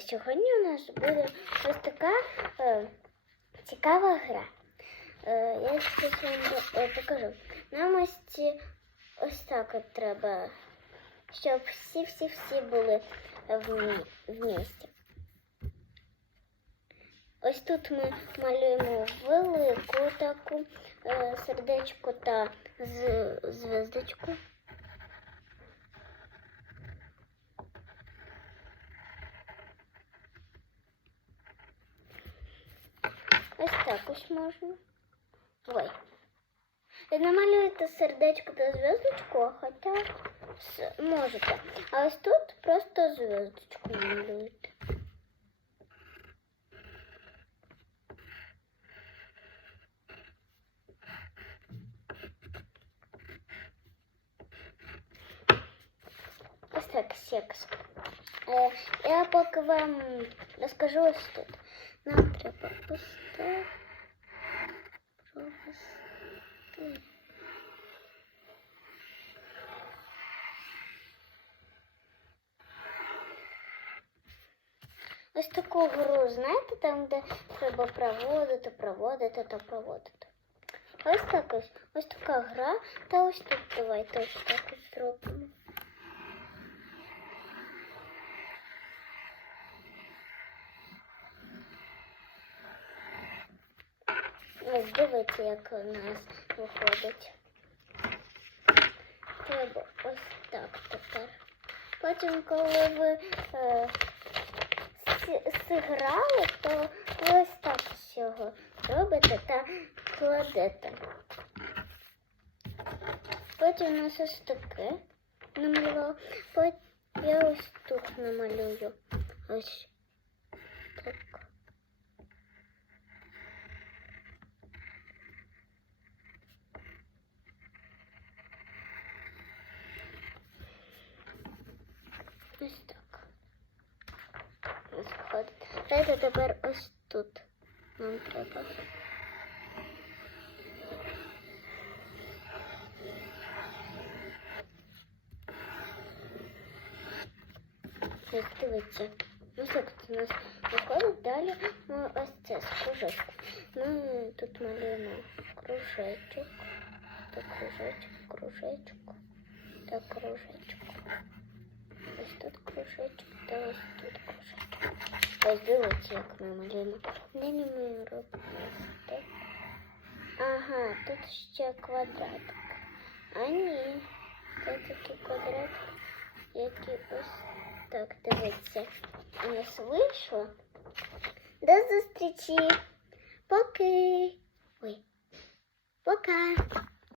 Сьогодні у нас буде ось така е, цікава гра. Е, я щось вам е, покажу. Нам ось ці ось так от треба, щоб всі-всі-всі були в, в місті. Ось тут ми малюємо велику таку е, сердечко та звездочку. Ось так ось можна. Ой. Ви намалюєте сердечко та звездочку, хоча с- можете. А ось тут просто звездочку намалюєте. Ось так, секс. Я поки вам розкажу ось тут. Нам треба так провести. Ось таку гру, знаєте, там, де треба проводити, проводити та проводити. Ось так ось. Ось така гра, та ось тут давайте ось так ось зробимо. Ось дивіться, як у нас виходить. Треба ось так тепер. Потім, коли ви е, зіграли, то ось так всього робите та кладете. Потім у нас ось таке намалювала. Потім я ось тут намалюю. Ось так. Ось так. Виходить. Дайте тепер ось тут. Нам треба. Ось дивіться. Так це у нас виходить. Далі ми ось це з кружечку. Ми тут малюємо кружечок. Та кружечок, кружечок. Та кружечок. Ось тут кружечок, та ось тут кружечок. Ось як ми малюємо. Далі ми робимо. Ага, тут ще квадратик. А ні, це такий квадратик, який ось так, дивіться. У нас вийшло. До зустрічі. Поки. Ой. Пока.